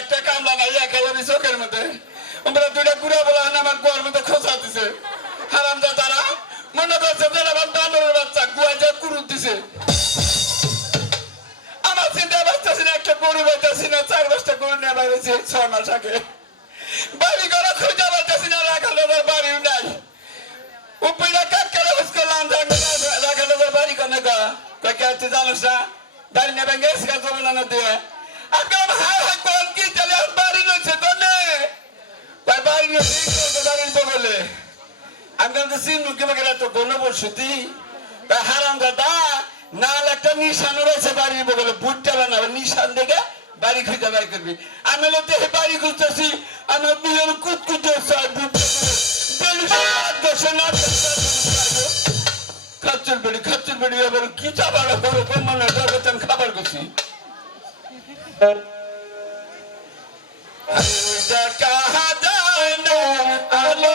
একটা কামলা নাই একেবারে চোখের মধ্যে দুইটা গুড়া বলা আমার গোয়ার মধ্যে খোঁচা দিছে হারাম দাদারা মনে করছে যে আমার বানরের বাচ্চা গুয়া যা কুরুত দিছে আমার চিন্তা বাঁচতেছি না একটা গরু পাইতেছি না 4-5টা গরু নিয়ে বাইরেছি 6 মাস আগে বাড়ি ঘরে খুঁজে পাইতেছি না রাখালের বাড়িও নাই উপরে কাকড়া হুসকলাম রাখালের বাড়ি কোনে গা কয়েক তুই জানিস না বাড়ি নেবে গেছে জমি না দিয়ে আগাম হাই হাই কোন কি চলে বাড়ি রয়েছে তো নে তাই বাড়ি রয়েছে বাড়ির বগলে আমি তো সিন্ধু কে বগলে তো গণ বসতি তাই হারাম দাদা নাল একটা নিশান রয়েছে বাড়ির বগলে বুটটা বানাবে নিশান দেখে বাড়ি খুঁজে বাড়ি করবি আমি দেখে বাড়ি খুঁজতেছি আমার বিলের কুতকুত খাচ্চুর বেড়ি এবার কি চাবার মানে খাবার করছি कहा जाना आलो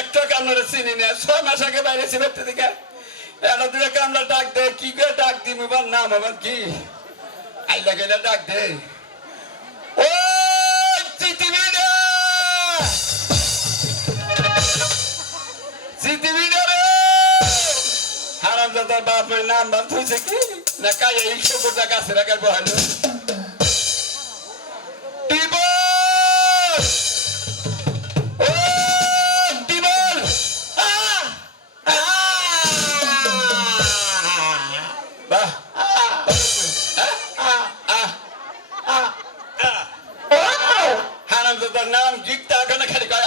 একটা কামলা চিনি না 6 মাস আগে বাইরে ছিল থেকে এটা দুটো কামলা ডাক দে কি করে ডাক দিম এবার নাম আবার কি আইলা গেলে ডাক দে ও চিতিবিড়া রে হারাম দাদার বাপের নাম বাদ হয়েছে কি না কাই 100 কোটি গাছে রাখার বহালো নাম গিকটা এখানে খালি কয়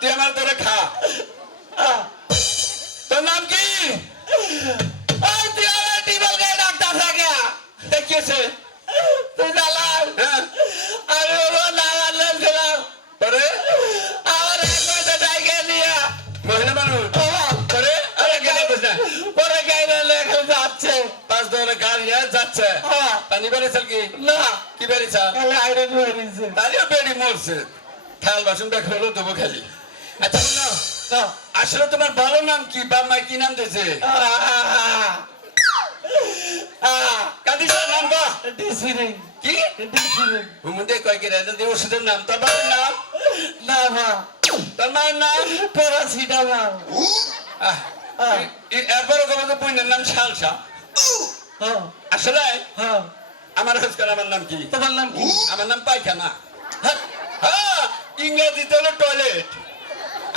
তুই আমার ধরে খা তোর নাম কি তুই আমার টিবল গায়ে ডাক্তার থাকে দেখিয়েছে তুই জালাল আমি ওর নাম আনলাম পরে আমার এক মাসে ডাইকে নিয়ে মহিলা মানুষ পরে আরে গেলে বুঝনা পরে গাইলে লেখা যাচ্ছে 5 ধরে গাড়ি যাচ্ছে পানি বেড়েছে কি না কি বেড়েছে আইরন বেড়েছে তাহলে বেড়ি মরছে থাল বাসন দেখ হলো দেবো খালি আচ্ছা না আসলে তোমার ভালো নাম কি বাপ মা কি নাম দিয়েছে কাদিসের নাম বা ডিসিরিং কি ডিসিরিং হুমুদে কয় কি রাজা দে ওষুধের নাম তোর বাবার নাম না মা তোর মায়ের নাম প্যারাসিটামল এরপরও কবে বইনের নাম শালসা আসলে আমার হস্কার আমার নাম কি তোমার নাম কি আমার নাম পায়খানা ইংরেজিতে হলো টয়লেট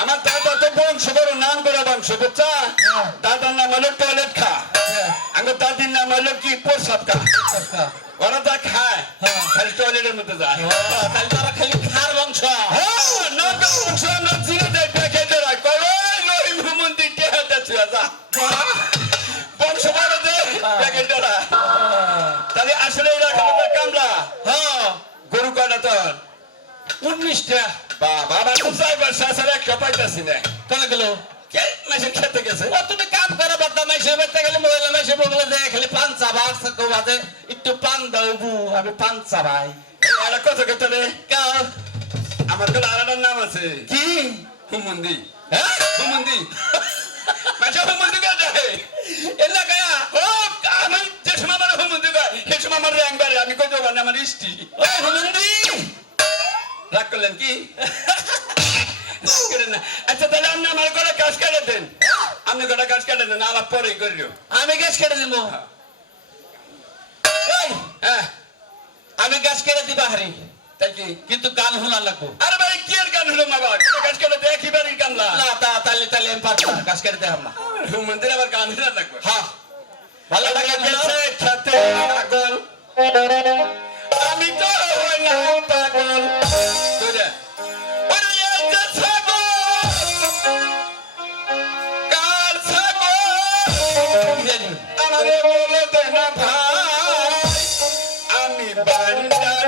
আমার দাদা তো বংশ বড় নাম করে বংশ বুঝছা দাদার নাম হলো টয়লেট খা আমার দাদির নাম হলো কি প্রসাব খা ওরা যা খায় খালি টয়লেটের মধ্যে যায় তাহলে তারা খালি খার বংশ বংশ আমরা চিনে যাই প্যাকেটে রাখ রহিম হুমন্দির টেহাটা ছুয়া যা বংশ বড় দে প্যাকেটে রাখ তাহলে আসলে কামলা গরু কয়টা তোর 19টা বাবা আমার তো 4 বছর একটা পাইতাছি না চলে গেল কে মাসে খেতে গেছে ও তুমি কাম করে বাদ মাইসে বেতে গেলে মহিলা মাইসে বগলে দেয় খালি পান চাবাক সাকো বাদে একটু পান দাও বু আমি পান চাবাই এটা কত কত রে কা আমার তো আলাদা নাম আছে কি হুমুন্দি হ্যাঁ হুমুন্দি মাঝে হুমুন্দি কা যায় এলা গায়া ও আমি যে সময় আমার হুমুন্দি কা সে সময় আমার র্যাঙ্ক বাড়ে আমি কই দেবো না আমার ইষ্টি ও হুমন্দি রাগ করলেন কি করেন না আচ্ছা তাহলে আপনি আমার করে কাজ কেটে দেন আপনি করে কাজ কেটে দেন আলাপ পরেই করিও আমি গ্যাস কেটে দিব এই হ্যাঁ আমি গ্যাস কেটে দিবা হারি তাই কি কিন্তু গান শোনা লাগবো আরে ভাই কি আর গান হলো মা বাবা কাজ কেটে দে কি বাড়ির কামলা না তাহলে আমি পারবো না গ্যাস কেটে দেখাম না মন্দিরে আবার গান হলো লাগবে হ্যাঁ ভালো লাগে গেছে খেতে পাগল আমি তো হইলাম পাগল তোরে ওরে যে ছাগল কার ছাগল আমারে বলে দে না ভাই আমি বান্দার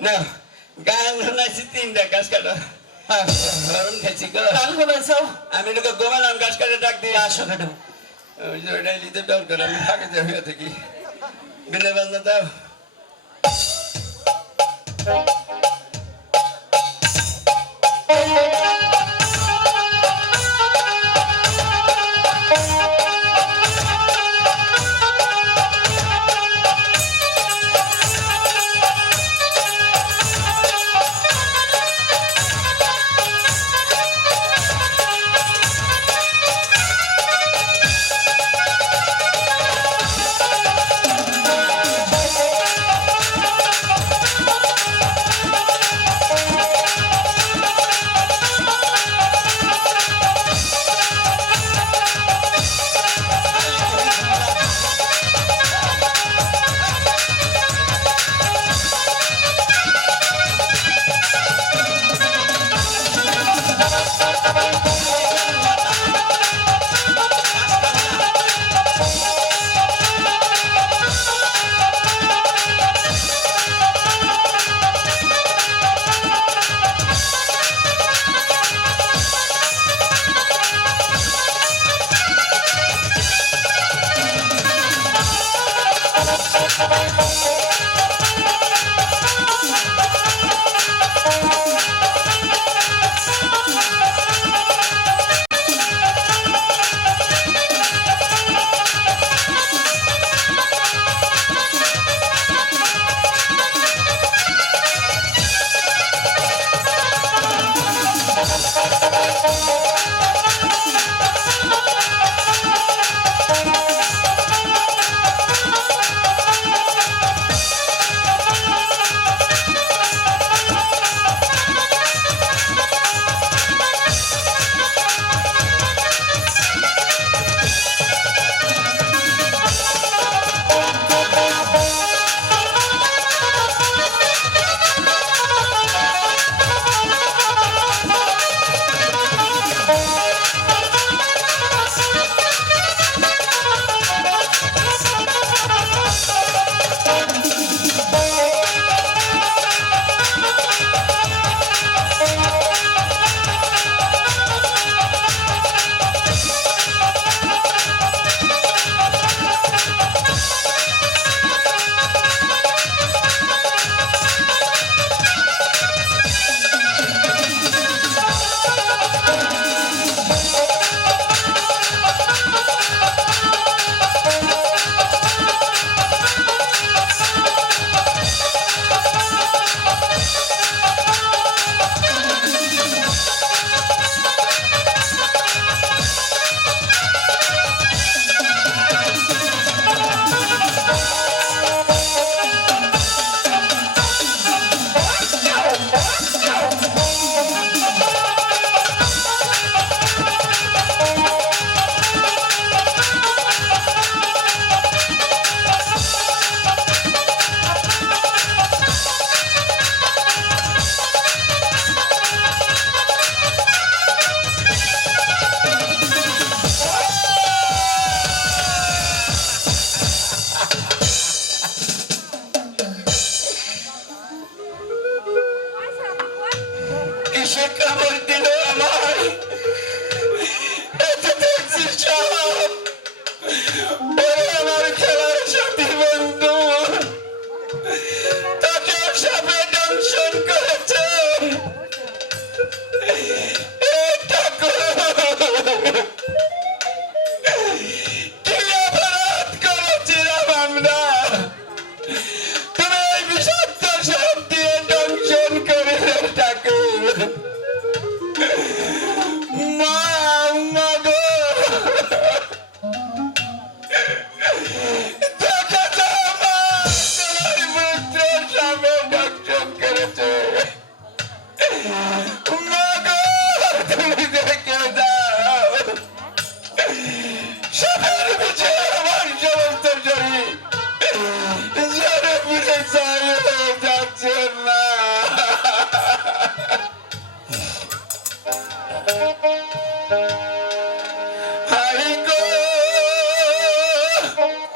না গান শোনাইছি তিনটা গাছ কাটা গরম খাইছি গো গান শোনাইছো আমি তোকে গোমালাম গাছ কাটে ডাক দিয়ে আসো কাটো ওই যে ওইটা লিতে ডর করে আমি ফাঁকে যে হয়ে থাকি বিনা বাজনা দাও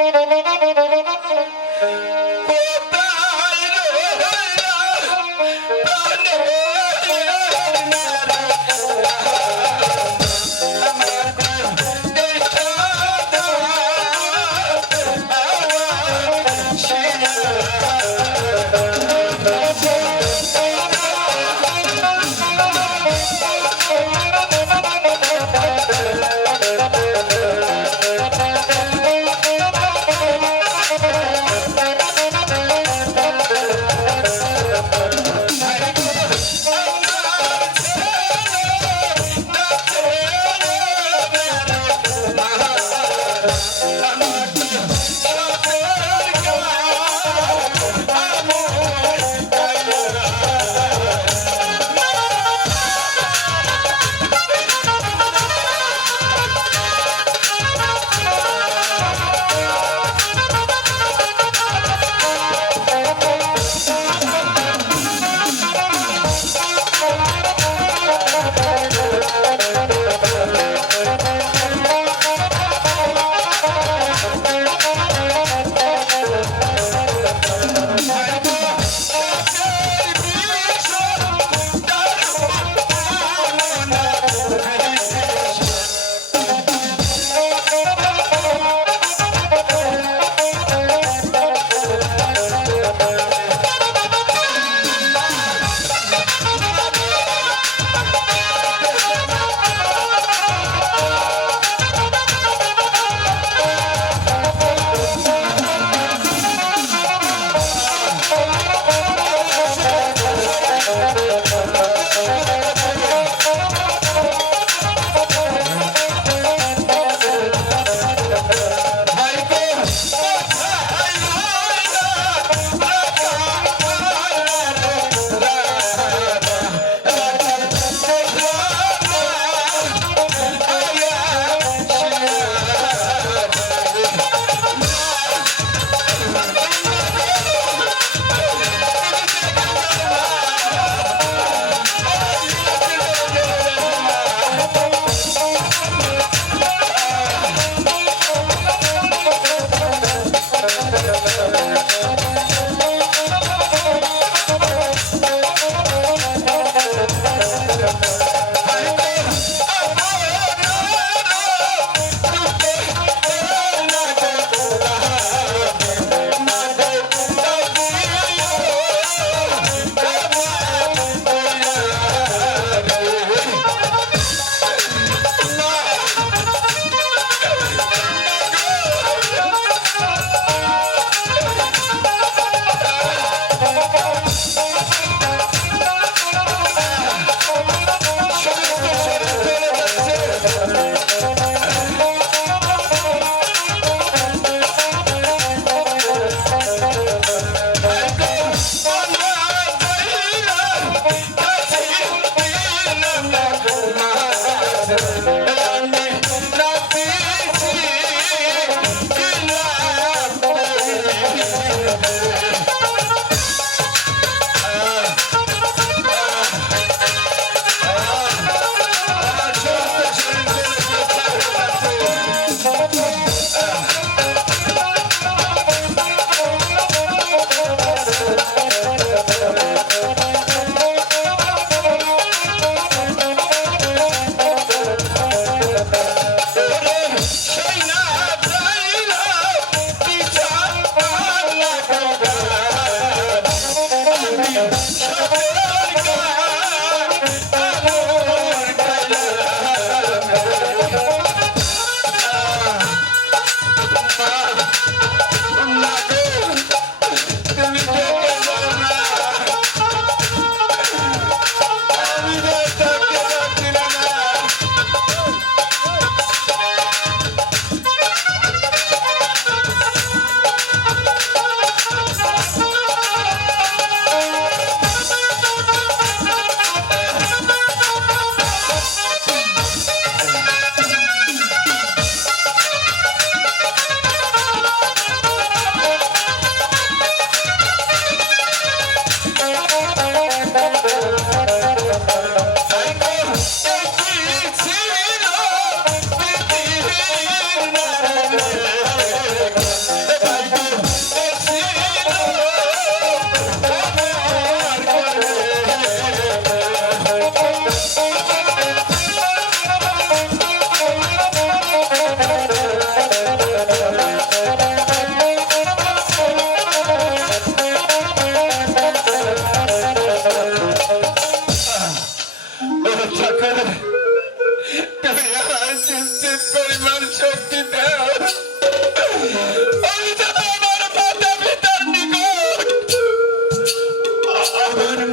কোথায় রইলা প্রাণে আমার দেখা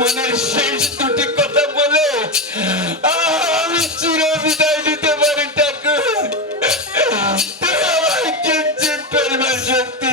মনের শেষ দুটি কথা বলে আমি চির বিদায় নিতে পারি ঠাকুর। তুমি আমায় কিঞ্চিত পরিমাণ শক্তি